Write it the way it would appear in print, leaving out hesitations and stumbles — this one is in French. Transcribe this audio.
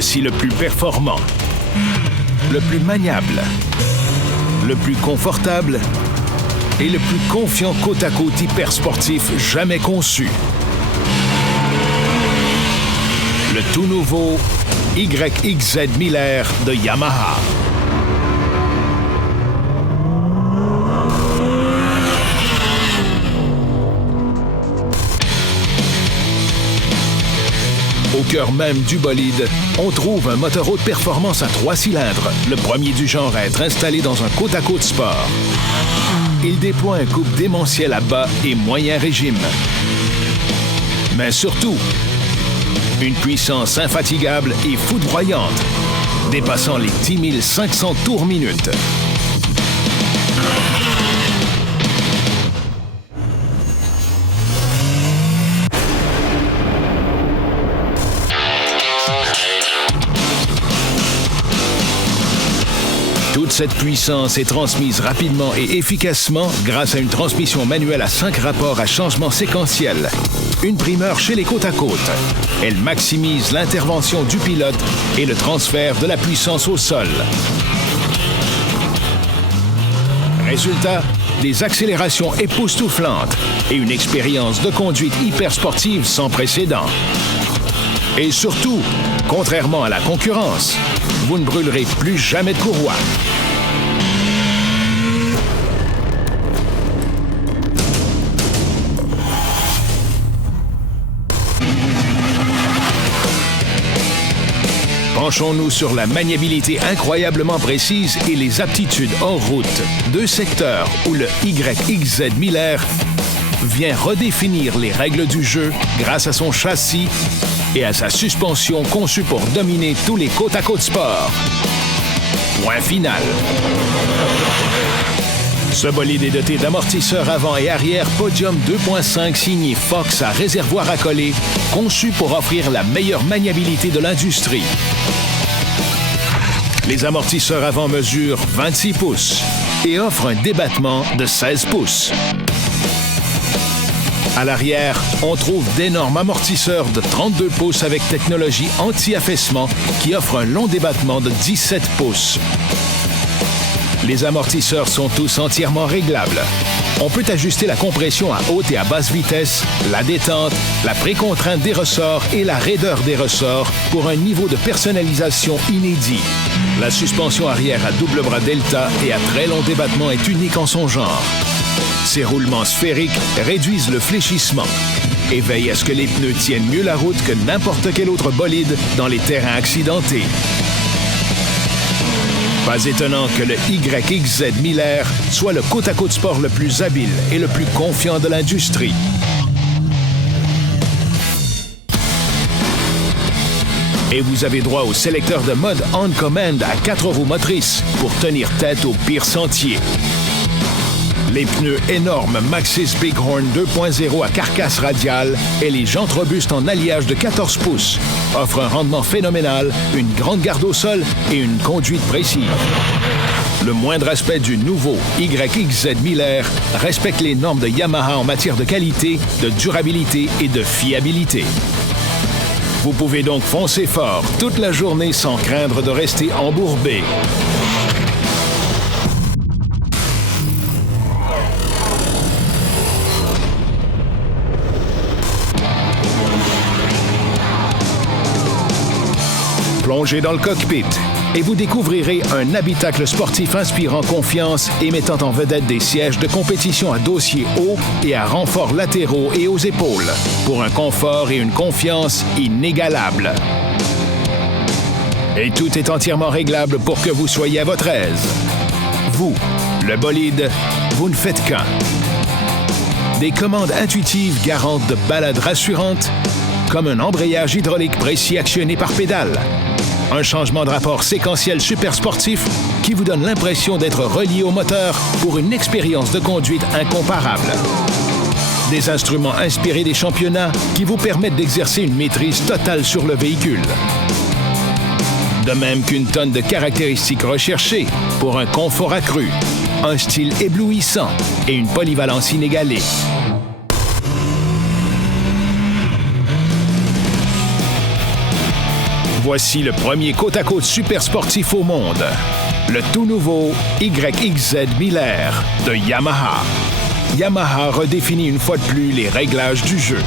Voici le plus performant, le plus maniable, le plus confortable et le plus confiant côte-à-côte hyper sportif jamais conçu. Le tout nouveau YXZ 1000R de Yamaha. Au cœur même du bolide, on trouve un moteur haute performance à 3 cylindres, le premier du genre à être installé dans un côte-à-côte sport. Il déploie un couple démentiel à bas et moyen régime. Mais surtout, une puissance infatigable et foudroyante, dépassant les 10 500 tours minute. Toute cette puissance est transmise rapidement et efficacement grâce à une transmission manuelle à 5 rapports à changement séquentiel. Une primeur chez les côte-à-côte. Elle maximise l'intervention du pilote et le transfert de la puissance au sol. Résultat, des accélérations époustouflantes et une expérience de conduite hyper sportive sans précédent. Et surtout, contrairement à la concurrence, vous ne brûlerez plus jamais de courroie. Penchons-nous sur la maniabilité incroyablement précise et les aptitudes hors route. 2 secteurs où le YXZ 1000R vient redéfinir les règles du jeu grâce à son châssis et à sa suspension conçue pour dominer tous les côte-à-côte sports. Point final. Ce bolide est doté d'amortisseurs avant et arrière Podium 2.5 signé Fox à réservoir à coller, conçu pour offrir la meilleure maniabilité de l'industrie. Les amortisseurs avant mesurent 26 pouces et offrent un débattement de 16 pouces. À l'arrière, on trouve d'énormes amortisseurs de 32 pouces avec technologie anti-affaissement qui offre un long débattement de 17 pouces. Les amortisseurs sont tous entièrement réglables. On peut ajuster la compression à haute et à basse vitesse, la détente, la précontrainte des ressorts et la raideur des ressorts pour un niveau de personnalisation inédit. La suspension arrière à double bras delta et à très long débattement est unique en son genre. Ces roulements sphériques réduisent le fléchissement et veillent à ce que les pneus tiennent mieux la route que n'importe quel autre bolide dans les terrains accidentés. Pas étonnant que le YXZ 1000R soit le côte-à-côte sport le plus habile et le plus confiant de l'industrie. Et vous avez droit au sélecteur de mode On Command à 4 roues motrices pour tenir tête au pire sentier. Les pneus énormes Maxxis Bighorn 2.0 à carcasse radiale et les jantes robustes en alliage de 14 pouces offrent un rendement phénoménal, une grande garde au sol et une conduite précise. Le moindre aspect du nouveau YXZ 1000R respecte les normes de Yamaha en matière de qualité, de durabilité et de fiabilité. Vous pouvez donc foncer fort toute la journée sans craindre de rester embourbé. Plongez dans le cockpit et vous découvrirez un habitacle sportif inspirant confiance et mettant en vedette des sièges de compétition à dossier haut et à renforts latéraux et aux épaules pour un confort et une confiance inégalables. Et tout est entièrement réglable pour que vous soyez à votre aise. Vous, le bolide, vous ne faites qu'un. Des commandes intuitives garantes de balades rassurantes, comme un embrayage hydraulique précis actionné par pédale. Un changement de rapport séquentiel super sportif qui vous donne l'impression d'être relié au moteur pour une expérience de conduite incomparable. Des instruments inspirés des championnats qui vous permettent d'exercer une maîtrise totale sur le véhicule. De même qu'une tonne de caractéristiques recherchées pour un confort accru, un style éblouissant et une polyvalence inégalée. Voici le premier côte-à-côte super sportif au monde. Le tout nouveau YXZ 1000R de Yamaha. Yamaha redéfinit une fois de plus les réglages du jeu.